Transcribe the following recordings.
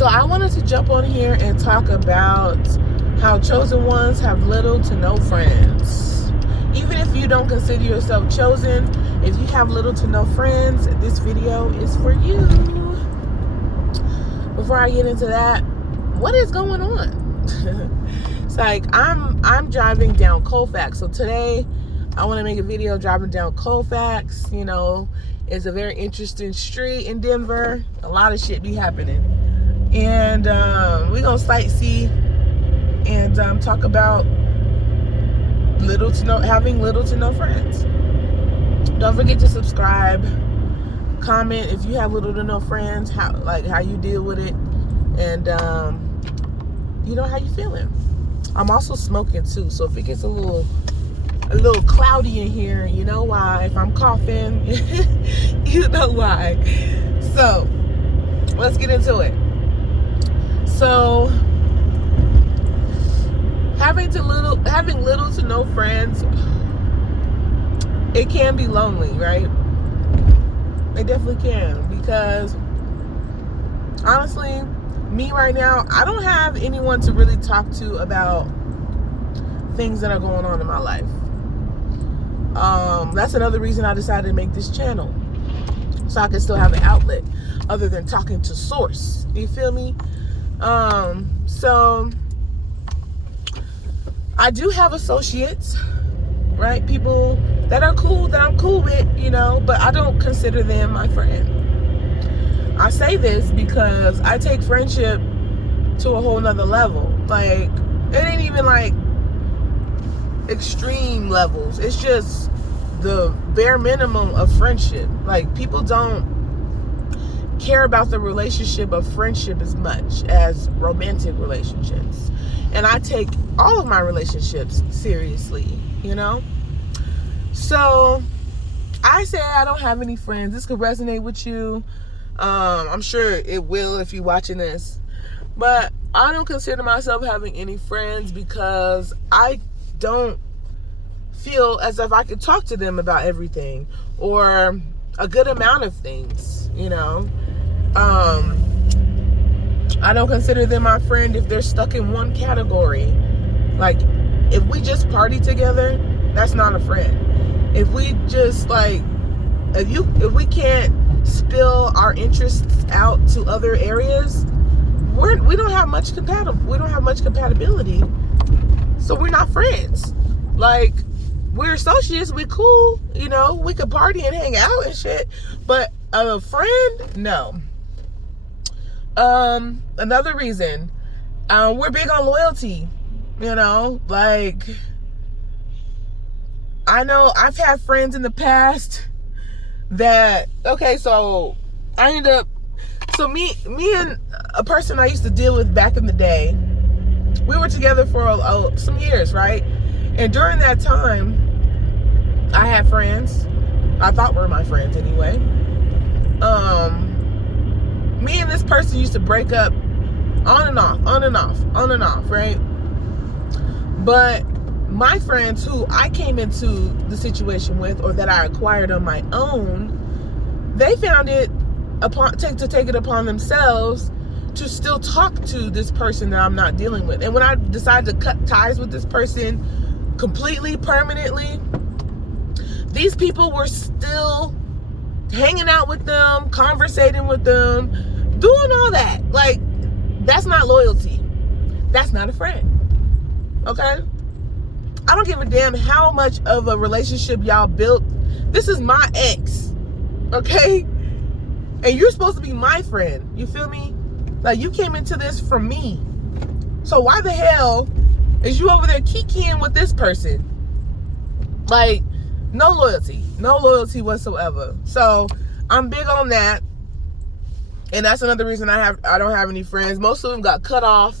So I wanted to jump on here and talk about how chosen ones have little to no friends. Even if you don't consider yourself chosen, if you have little to no friends, this video is for you. Before I get into that, what is going on? It's like I'm driving down Colfax. So today I want to make a video driving down Colfax. You know, it's a very interesting street in Denver. A lot of shit be happening. And we're going to sightsee and talk about having little to no friends. Don't forget to subscribe, comment if you have little to no friends, how you deal with it, and how you feeling. I'm also smoking too, so if it gets a little cloudy in here, you know why. If I'm coughing, you know why. So let's get into it. So having little to no friends, it can be lonely, right? It definitely can, because honestly, me right now, I don't have anyone to really talk to about things that are going on in my life. That's another reason I decided to make this channel, so I can still have an outlet other than talking to source. You feel me? So I do have associates, right? People that are cool, that I'm cool with, but I don't consider them my friend. I say this because I take friendship to a whole nother level. Like, it ain't even like extreme levels. It's just the bare minimum of friendship. Like, people don't care about the relationship of friendship as much as romantic relationships. And I take all of my relationships seriously, So I say I don't have any friends. This could resonate with you. I'm sure it will if you're watching this. But I don't consider myself having any friends because I don't feel as if I could talk to them about everything or a good amount of things, I don't consider them my friend if they're stuck in one category. Like, if we just party together, that's not a friend. If we just if we can't spill our interests out to other areas, we don't have much compatibility. So we're not friends. Like, we're associates, we're cool, we could party and hang out and shit, but a friend, no. Another reason, we're big on loyalty, like, I know I've had friends in the past that, me and a person I used to deal with back in the day, we were together for some years, right? And during that time, I had friends. I thought were my friends anyway. Me and this person used to break up on and off, right? But my friends who I came into the situation with, or that I acquired on my own, they found it to take it upon themselves to still talk to this person that I'm not dealing with. And when I decided to cut ties with this person completely, permanently, these people were still hanging out with them, conversating with them, doing all that. Like, that's not loyalty. That's not a friend. Okay? I don't give a damn how much of a relationship y'all built. This is my ex. Okay? And you're supposed to be my friend. You feel me? Like, you came into this from me. So why the hell is you over there kikiing with this person? Like, no loyalty whatsoever. So I'm big on that. And that's another reason I don't have any friends. Most of them got cut off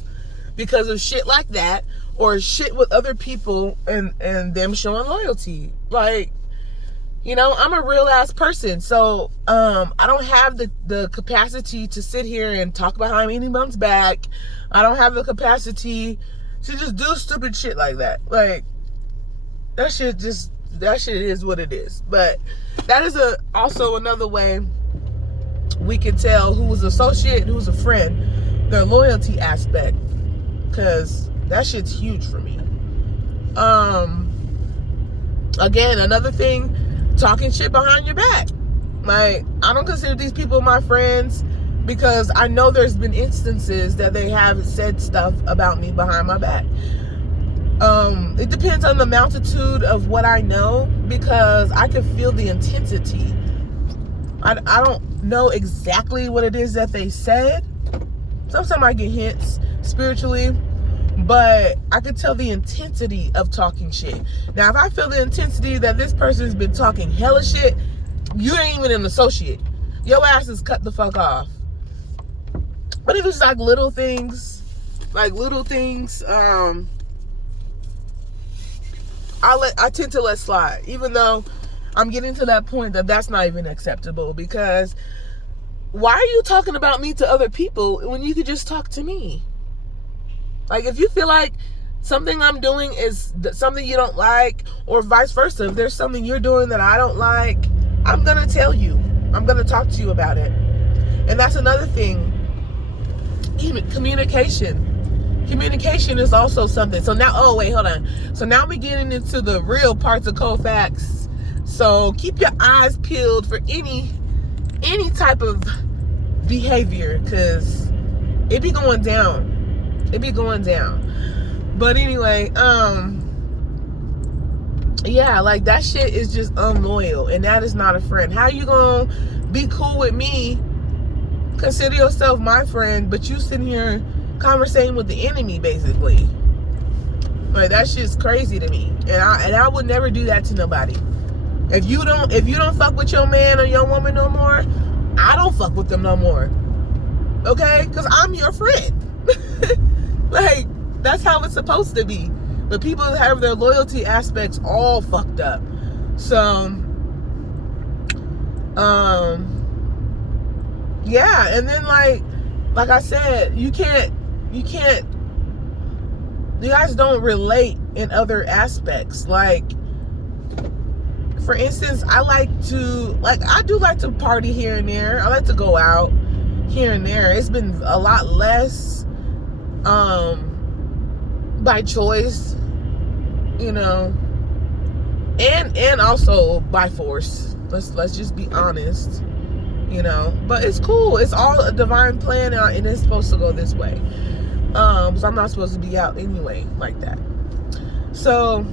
because of shit like that, or shit with other people and them showing loyalty. Like, I'm a real ass person. So I don't have the capacity to sit here and talk behind anyone's back. I don't have the capacity to just do stupid shit like that. Like, that shit is what it is. But that is also another way we can tell who's an associate and who's a friend. their loyalty aspect, because that shit's huge for me. Again, another thing, talking shit behind your back. Like, I don't consider these people my friends because I know there's been instances that they have said stuff about me behind my back. It depends on the multitude of what I know, because I can feel the intensity. I don't know exactly what it is that they said. Sometimes I get hints spiritually, but I can tell the intensity of talking shit. Now, if I feel the intensity that this person's been talking hella shit, you ain't even an associate. Your ass is cut the fuck off. But if it's like little things, I tend to let slide, even though I'm getting to that point that that's not even acceptable, because why are you talking about me to other people when you could just talk to me? Like, if you feel like something I'm doing is something you don't like, or vice versa, if there's something you're doing that I don't like, I'm going to tell you. I'm going to talk to you about it. And that's another thing. Even communication. Communication is also something. So now, oh, wait, hold on. So now we're getting into the real parts of Colfax. So keep your eyes peeled for any type of behavior, because it be going down. It be going down. But anyway, yeah, like, that shit is just unloyal, and that is not a friend. How you gonna be cool with me, consider yourself my friend, but you sitting here conversating with the enemy, basically? Like, that shit's crazy to me, and I would never do that to nobody. If you don't fuck with your man or your woman no more, I don't fuck with them no more. Okay? Because I'm your friend. Like, that's how it's supposed to be. But people have their loyalty aspects all fucked up. So, yeah. And then, like I said, you guys don't relate in other aspects. Like, for instance, I do like to party here and there. I like to go out here and there. It's been a lot less by choice, you know, and also by force. Let's just be honest, you know. But it's cool. It's all a divine plan, and it's supposed to go this way. Because I'm not supposed to be out anyway like that. So,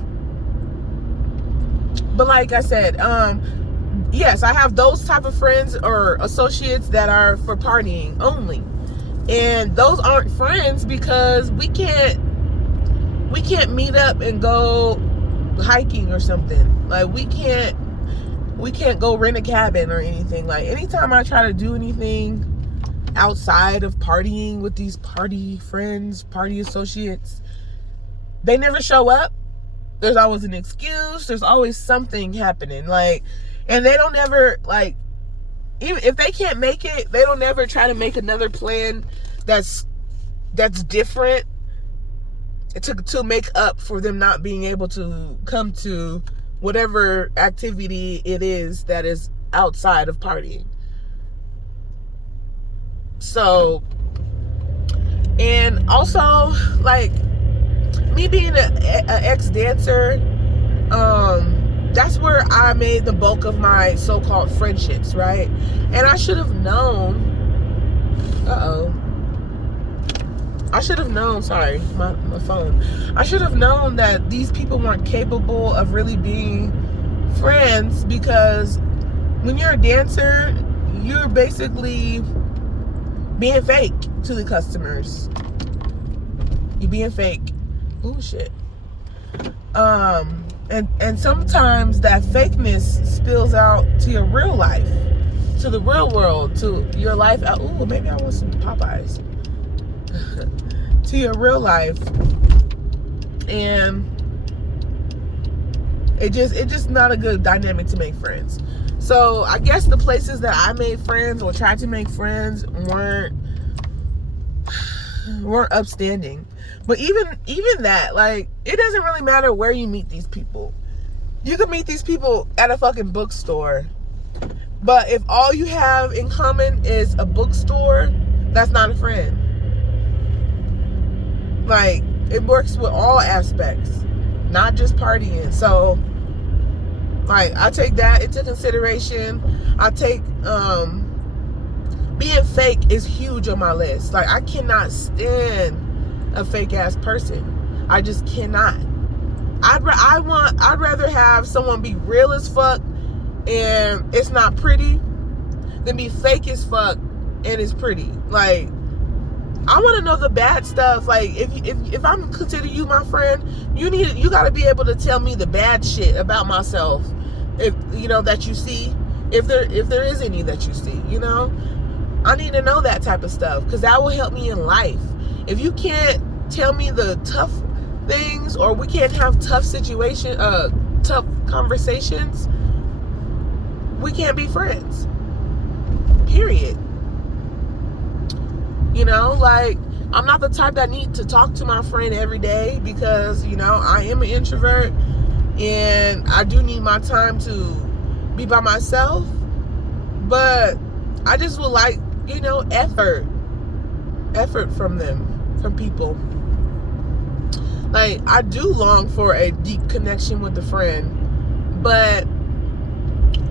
but like I said, yes, I have those type of friends or associates that are for partying only. And those aren't friends, because we can't meet up and go hiking or something. Like, we can't go rent a cabin or anything. Like, anytime I try to do anything outside of partying with these party friends, party associates, they never show up. There's always an excuse. There's always something happening. Like, and they don't ever, like, even if they can't make it, they don't ever try to make another plan that's different to make up for them not being able to come to whatever activity it is that is outside of partying. So, and also, like, me being an ex-dancer, that's where I made the bulk of my so-called friendships, right? And I should have known, sorry, my phone. I should have known that these people weren't capable of really being friends, because when you're a dancer, you're basically being fake to the customers. You're being fake. Oh, shit. And sometimes that fakeness spills out to your real life, to the real world, to your life. Ooh, maybe I want some Popeyes. To your real life. And it just not a good dynamic to make friends. So I guess the places that I made friends or tried to make friends weren't upstanding. But even that, like, it doesn't really matter where you meet these people. You can meet these people at a fucking bookstore. But if all you have in common is a bookstore, that's not a friend. Like, it works with all aspects, not just partying. So, like, I take that into consideration. I take, being fake is huge on my list. Like, I cannot stand a fake ass person. I just cannot. I'd rather have someone be real as fuck and it's not pretty than be fake as fuck and it's pretty. Like, I want to know the bad stuff. Like, if I'm considering you my friend, you got to be able to tell me the bad shit about myself. If you know that you see, if there is any that you see, you know, I need to know that type of stuff, because that will help me in life. If you can't tell me the tough things, or we can't have tough conversations, we can't be friends. Period. You know, like, I'm not the type that need to talk to my friend every day, because, you know, I am an introvert and I do need my time to be by myself. But I just would like, you know, effort from them, from people. Like, I do long for a deep connection with a friend, but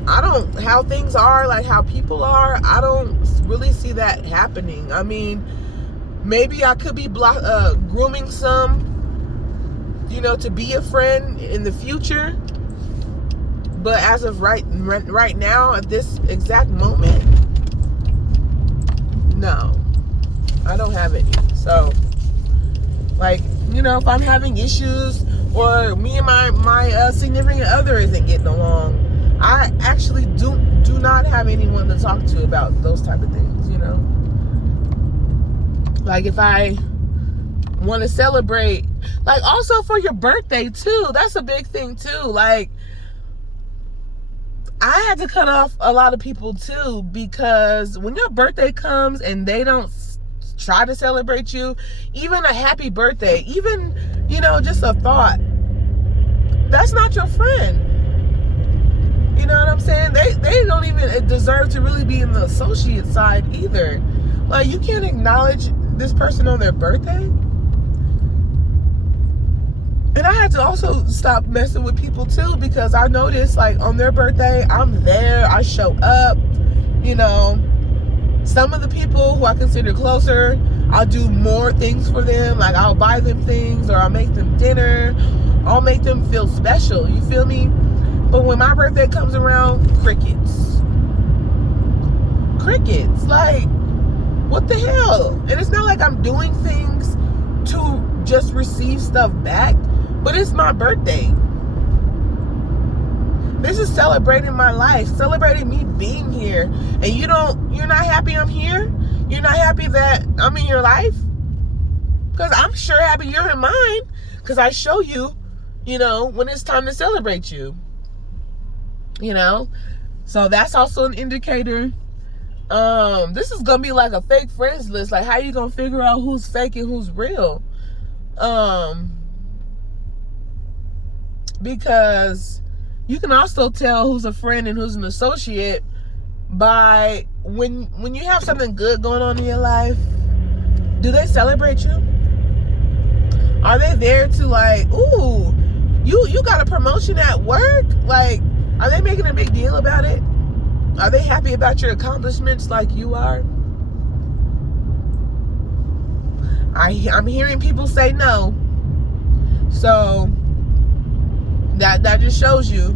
I don't, how things are, like how people are, I don't really see that happening. I mean, maybe I could be grooming some, you know, to be a friend in the future. But as of right now, at this exact moment, no, I don't have any. So, like, you know, if I'm having issues, or me and my significant other isn't getting along, I actually do not have anyone to talk to about those type of things, you know? Like, if I want to celebrate, like, also for your birthday too, that's a big thing too. Like, I had to cut off a lot of people too, because when your birthday comes and they don't try to celebrate you, even a happy birthday, even, you know, just a thought, that's not your friend. You know what I'm saying? They don't even deserve to really be in the associate side either. Like, you can't acknowledge this person on their birthday. And I had to also stop messing with people too, because I noticed, like, on their birthday, I'm there, I show up, you know. Some of the people who I consider closer, I'll do more things for them. Like, I'll buy them things, or I'll make them dinner. I'll make them feel special, you feel me? But when my birthday comes around, crickets. Crickets. Like, what the hell? And it's not like I'm doing things to just receive stuff back, but it's my birthday. This is celebrating my life, celebrating me being here. And you're not happy I'm here? You're not happy that I'm in your life? Because I'm sure happy you're in mine, because I show you, you know, when it's time to celebrate you. You know, so that's also an indicator. This is gonna be like a fake friends list. Like, how you gonna figure out who's fake and who's real? Because you can also tell who's a friend and who's an associate by when you have something good going on in your life. Do they celebrate you? Are they there to, like, ooh, you got a promotion at work? Like, are they making a big deal about it? Are they happy about your accomplishments like you are? I'm hearing people say no. So that just shows you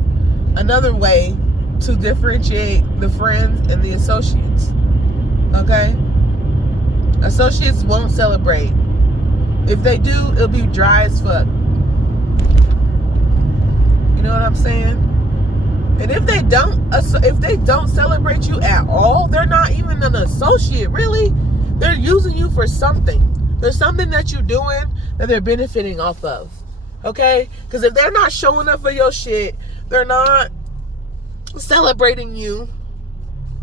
another way to differentiate the friends and the associates. Okay? Associates won't celebrate. If they do, it'll be dry as fuck. You know what I'm saying? And if they don't celebrate you at all, they're not even an associate, really. They're using you for something. There's something that you're doing that they're benefiting off of. Okay? Because if they're not showing up for your shit, they're not celebrating you.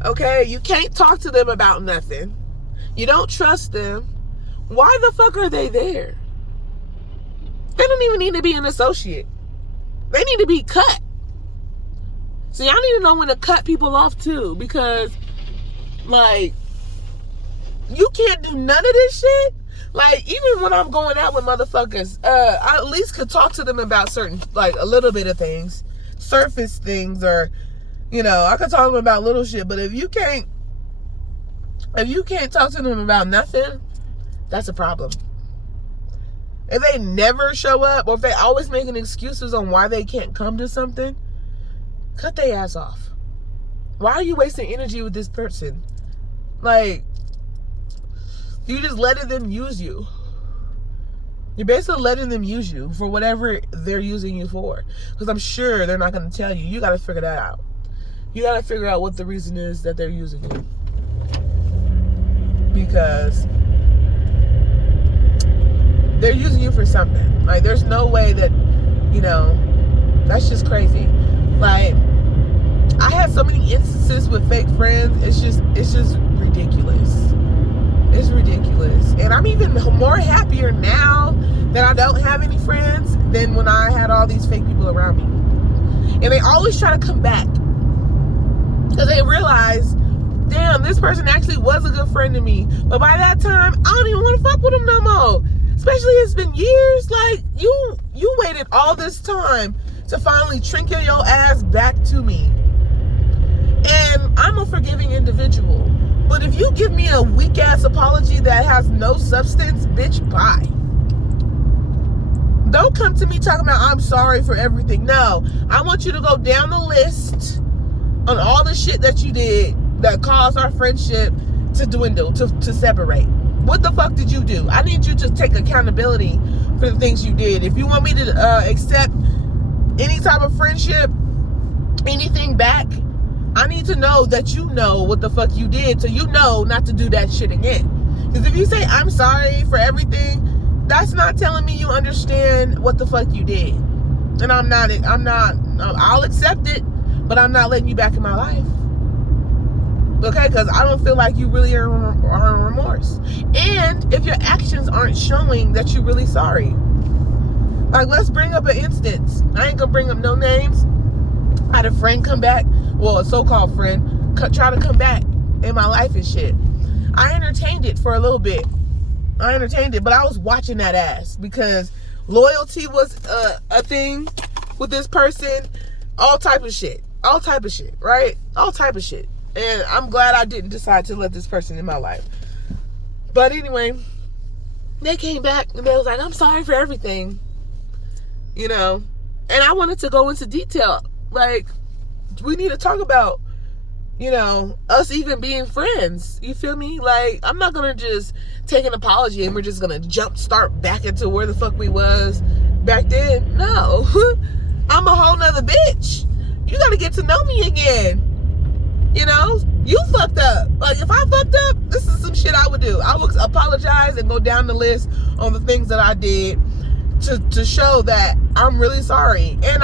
Okay? You can't talk to them about nothing. You don't trust them. Why the fuck are they there? They don't even need to be an associate. They need to be cut. So y'all need to know when to cut people off too, because, like, you can't do none of this shit. Like, even when I'm going out with motherfuckers, I at least could talk to them about certain, like, a little bit of things, surface things, or, you know, I could talk to them about little shit. But if you can't talk to them about nothing, that's a problem. If they never show up, or if they always making excuses on why they can't come to something, cut their ass off. Why are you wasting energy with this person? Like, you just letting them use you. You're basically letting them use you for whatever they're using you for. Because I'm sure they're not going to tell you. You got to figure that out. You got to figure out what the reason is that they're using you. Because they're using you for something. Like, there's no way that, you know, that's just crazy. Like, I had so many instances with fake friends. It's just ridiculous. It's ridiculous. And I'm even more happier now that I don't have any friends than when I had all these fake people around me. And they always try to come back. Because they realize, damn, this person actually was a good friend to me. But by that time, I don't even want to fuck with them no more. Especially it's been years. Like, you waited all this time to finally trinket your ass back to me. And I'm a forgiving individual. But if you give me a weak-ass apology that has no substance, bitch, bye. Don't come to me talking about I'm sorry for everything. No, I want you to go down the list on all the shit that you did that caused our friendship to dwindle, to separate. What the fuck did you do? I need you to take accountability for the things you did. If you want me to accept any type of friendship, anything back, I need to know that you know what the fuck you did, so you know not to do that shit again. Because if you say I'm sorry for everything, that's not telling me you understand what the fuck you did. And I'll accept it, but I'm not letting you back in my life. Okay, because I don't feel like you really are in remorse. And if your actions aren't showing that you're really sorry. Like, let's bring up an instance. I ain't gonna bring up no names. I had a friend come back, well, a so-called friend, try to come back in my life and shit. I entertained it for a little bit. But I was watching that ass because loyalty was a thing with this person. All type of shit, right? All type of shit. And I'm glad I didn't decide to let this person in my life. But anyway, they came back and they was like, I'm sorry for everything. You know? And I wanted to go into detail. Like, we need to talk about, you know, us even being friends. You feel me? Like, I'm not going to just take an apology and we're just going to jump start back into where the fuck we was back then. No. I'm a whole nother bitch. You got to get to know me again. You know? You fucked up. Like, if I fucked up, this is some shit I would do. I would apologize and go down the list on the things that I did to show that I'm really sorry. And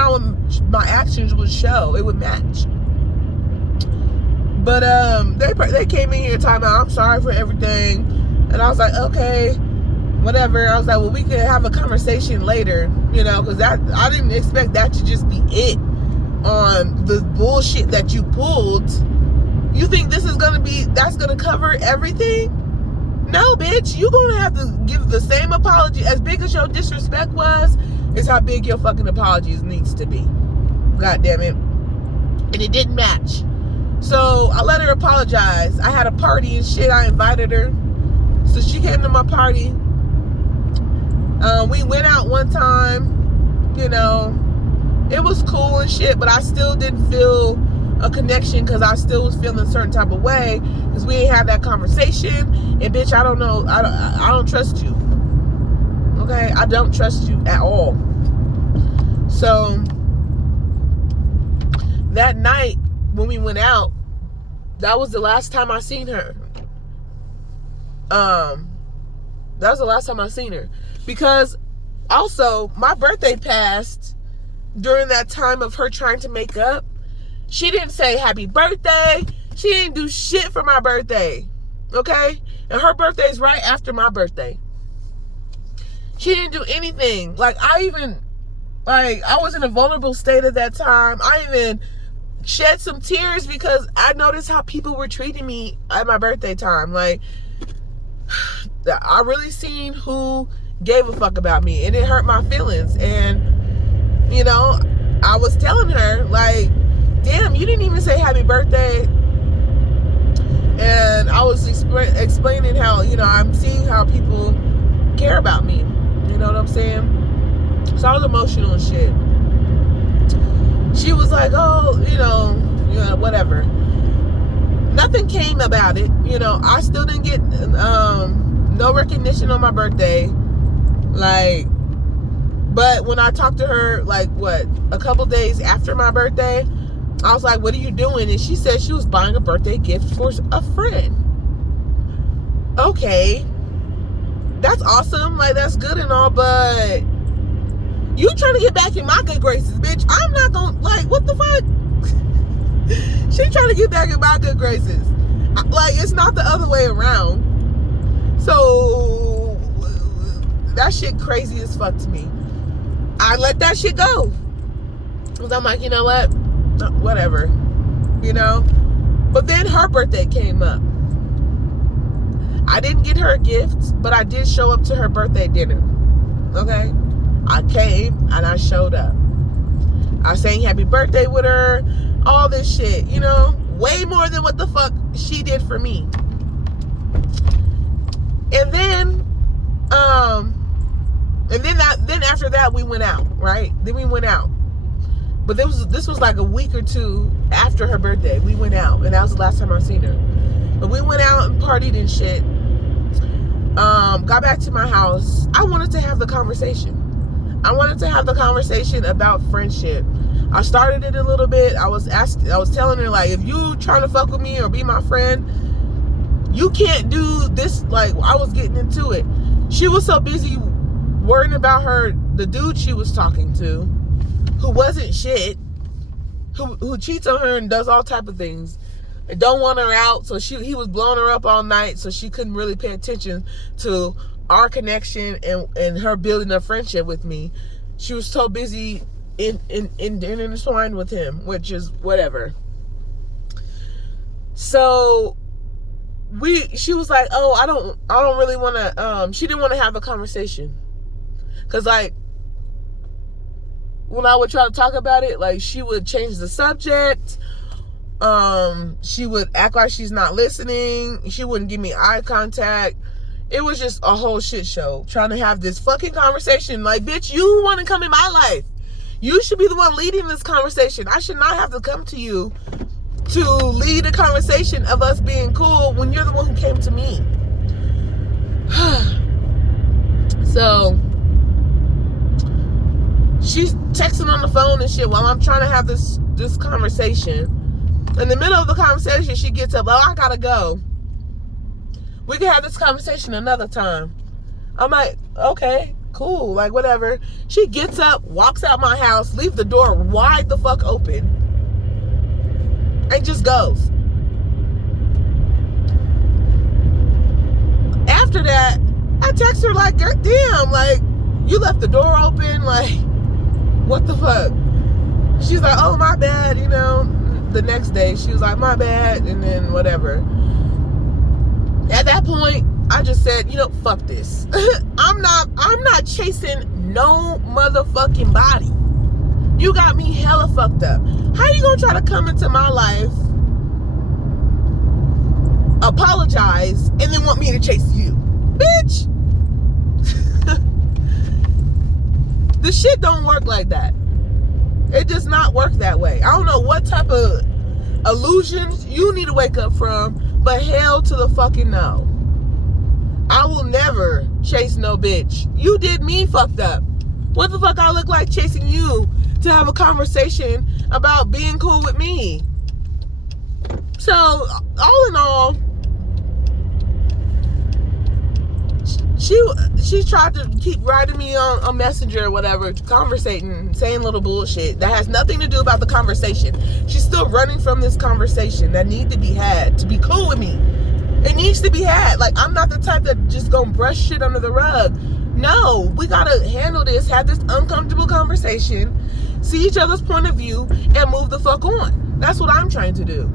my actions would show. It would match. But they came in here talking about I'm sorry for everything. And I was like, okay, whatever. I was like, well, we could have a conversation later, you know, because I didn't expect that to just be it on the bullshit that you pulled. You think this is that's gonna cover everything? No, bitch, you gonna have to give the same apology. As big as your disrespect was, is how big your fucking apologies needs to be. God damn it. And it didn't match. So I let her apologize. I had a party and shit. I invited her. So she came to my party. We went out one time, you know. It was cool and shit, but I still didn't feel a connection because I still was feeling a certain type of way because we ain't had that conversation. And bitch, I don't know, I don't trust you. Okay, I don't trust you at all. So that night when we went out, that was the last time I seen her. That was the last time I seen her because also my birthday passed during that time of her trying to make up. She didn't say happy birthday. She didn't do shit for my birthday. Okay? And her birthday is right after my birthday. She didn't do anything. Like, I was in a vulnerable state at that time. I even shed some tears because I noticed how people were treating me at my birthday time. Like, I really seen who gave a fuck about me, and it hurt my feelings. And, you know, I was telling her, like, damn, you didn't even say happy birthday. And I was explaining how, you know, I'm seeing how people care about me. You know what I'm saying? So I was emotional and shit. She was like, oh, you know, whatever. Nothing came about it. You know, I still didn't get no recognition on my birthday. Like, but when I talked to her, like, a couple days after my birthday, I was like, what are you doing? And she said she was buying a birthday gift for a friend. Okay. That's awesome. Like, that's good and all, but you trying to get back in my good graces, bitch. I'm not gonna, like, what the fuck? She trying to get back in my good graces. Like, it's not the other way around. So, that shit crazy as fuck to me. I let that shit go. Because I'm like, you know what? Whatever. You know? But then her birthday came up. I didn't get her a gift, but I did show up to her birthday dinner. Okay? I came and I showed up. I sang happy birthday with her. All this shit, you know? Way more than what the fuck she did for me. And then, then after that, we went out, right? Then we went out. But this was like a week or two after her birthday. We went out, and that was the last time I seen her. But we went out and partied and shit. Got back to my house. I wanted to have the conversation. I wanted to have the conversation about friendship. I started it a little bit. I was telling her, like, if you trying to fuck with me or be my friend, you can't do this. Like, I was getting into it. She was so busy worrying about the dude she was talking to, who wasn't shit, who cheats on her and does all type of things, and don't want her out. So he was blowing her up all night, so she couldn't really pay attention to our connection and her building a friendship with me. She was so busy intertwined with him, which is whatever. So she was like, oh, I don't really want to, she didn't want to have a conversation. Cause, like, when I would try to talk about it, like, she would change the subject. She would act like she's not listening. She wouldn't give me eye contact. It was just a whole shit show trying to have this fucking conversation. Like, bitch, you want to come in my life. You should be the one leading this conversation. I should not have to come to you to lead a conversation of us being cool when you're the one who came to me. So she's texting on the phone and shit while I'm trying to have this conversation. In the middle of the conversation, she gets up, oh, I gotta go. We can have this conversation another time. I'm like, okay, cool, like, whatever. She gets up, walks out my house, leaves the door wide the fuck open, and just goes. After that, I text her like, damn, like, you left the door open, like, what the fuck? She's like, oh, my bad, you know. The next day, she was like, my bad, and then whatever. At that point, I just said, you know, fuck this. I'm not chasing no motherfucking body. You got me hella fucked up. How you gonna try to come into my life, apologize, and then want me to chase you? Bitch! The shit don't work like that. It does not work that way. I don't know what type of illusions you need to wake up from, but hell to the fucking no. I will never chase no bitch. You did me fucked up. What the fuck I look like chasing you to have a conversation about being cool with me? So, all in all, she tried to keep writing me on Messenger or whatever, conversating, saying little bullshit that has nothing to do about the conversation. She's still running from this conversation that need to be had to be cool with me. It needs to be had. Like, I'm not the type that just gonna brush shit under the rug. No, we gotta handle this, have this uncomfortable conversation, see each other's point of view, and move the fuck on. That's what I'm trying to do.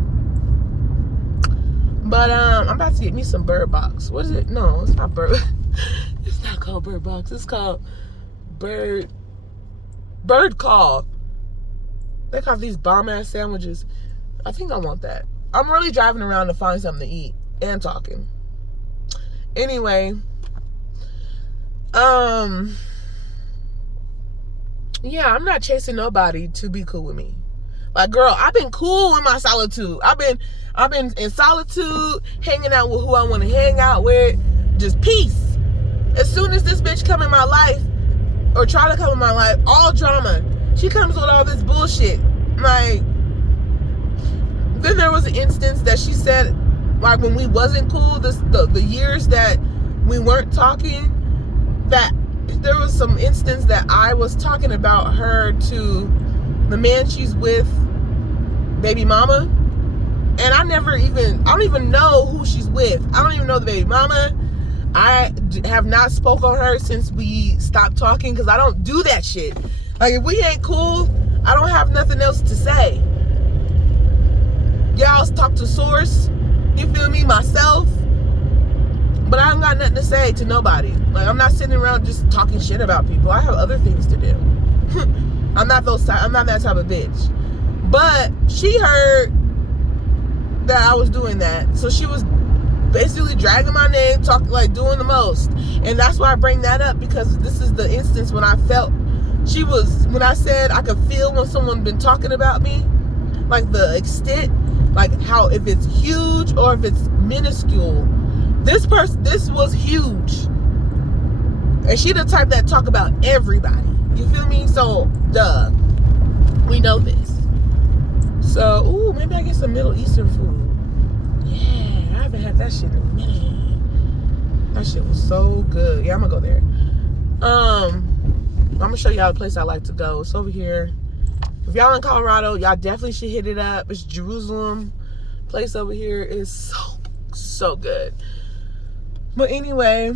But I'm about to get me some Bird Box. What is it? No, it's not Bird. It's not called Bird Box. It's called Bird Call. They have these bomb ass sandwiches. I think I want that. I'm really driving around to find something to eat and talking. Anyway, yeah, I'm not chasing nobody to be cool with me. Like, girl, I've been cool in my solitude. I've been in solitude, hanging out with who I want to hang out with, just peace. As soon as this bitch come in my life, or try to come in my life, all drama. She comes with all this bullshit. Like, then there was an instance that she said, like, when we wasn't cool, the years that we weren't talking, that there was some instance that I was talking about her to the man she's with, baby mama, and I don't even know who she's with. I don't even know the baby mama. I have not spoke on her since we stopped talking, because I don't do that shit. Like, if we ain't cool, I don't have nothing else to say. Y'all talk to source, you feel me, myself, but I don't got nothing to say to nobody. Like, I'm not sitting around just talking shit about people. I have other things to do. I'm not that type of bitch. But she heard that I was doing that, so she was basically dragging my name, talking, like, doing the most. And that's why I bring that up, because this is the instance when I felt when I said I could feel when someone been talking about me, like the extent, like how, if it's huge or if it's minuscule. This was huge. And she the type that talk about everybody. You feel me? So, duh. We know this. So, ooh, maybe I get some Middle Eastern food. Yeah, I haven't had that shit in a minute. That shit was so good. Yeah, I'm gonna go there. I'm gonna show y'all the place I like to go. It's over here. If y'all in Colorado, y'all definitely should hit it up. It's Jerusalem. Place over here is so good. But anyway,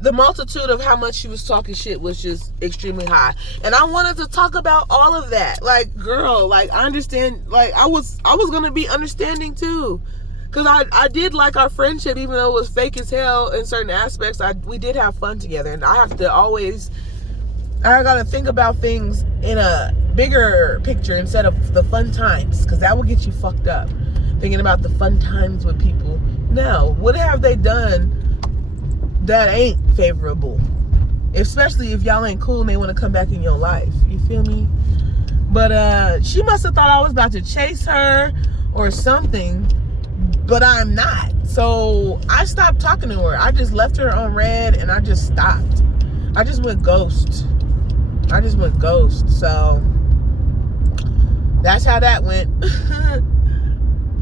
the multitude of how much she was talking shit was just extremely high. And I wanted to talk about all of that. Like, girl, like, I understand. Like, I was gonna be understanding too. Because I did like our friendship, even though it was fake as hell in certain aspects. We did have fun together. And I have to always, I gotta think about things in a bigger picture instead of the fun times, because that will get you fucked up. Thinking about the fun times with people. No, what have they done that ain't favorable? Especially if y'all ain't cool and they want to come back in your life. You feel me? But she must have thought I was about to chase her or something, but I'm not. So I stopped talking to her. I just left her on red and I just stopped. I just went ghost. So that's how that went.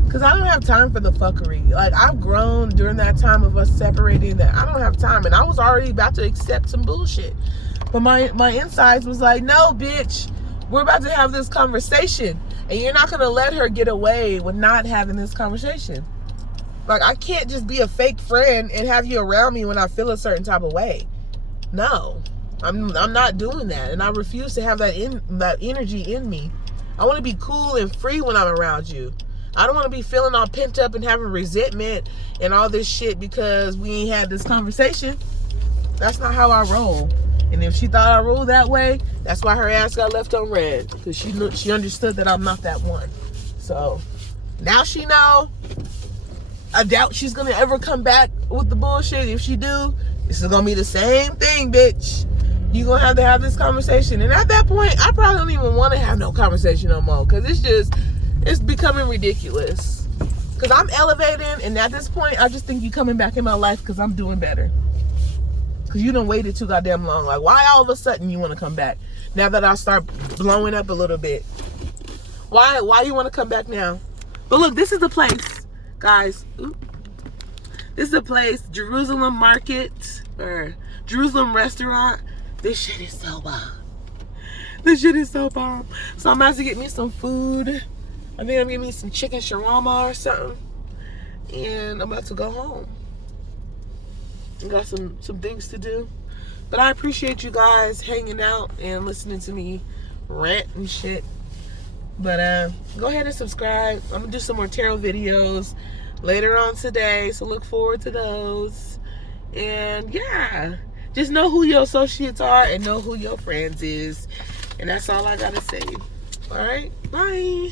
Because I don't have time for the fuckery. Like, I've grown during that time of us separating that I don't have time. And I was already about to accept some bullshit. But my insides was like, no, bitch. We're about to have this conversation. And you're not going to let her get away with not having this conversation. Like, I can't just be a fake friend and have you around me when I feel a certain type of way. No. I'm not doing that. And I refuse to have that energy in me. I want to be cool and free when I'm around you. I don't want to be feeling all pent up and having resentment and all this shit because we ain't had this conversation. That's not how I roll. And if she thought I rolled that way, that's why her ass got left on red. Because she understood that I'm not that one. So, now she know. I doubt she's going to ever come back with the bullshit. If she do, this is going to be the same thing, bitch. You're going to have this conversation. And at that point, I probably don't even want to have no conversation no more. Because it's becoming ridiculous. Because I'm elevating, and at this point, I just think you coming back in my life because I'm doing better. Because you done waited too goddamn long. Like, why all of a sudden you want to come back? Now that I start blowing up a little bit. Why you want to come back now? But look, this is the place, guys. This is the place, Jerusalem Market, or Jerusalem Restaurant. This shit is so bomb. So I'm about to get me some food. I think I'm getting me some chicken shawarma or something. And I'm about to go home. I got some things to do. But I appreciate you guys hanging out and listening to me rant and shit. But go ahead and subscribe. I'm going to do some more tarot videos. later on today. So look forward to those. And yeah, just know who your associates are and know who your friends is. And that's all I gotta say. All right, bye.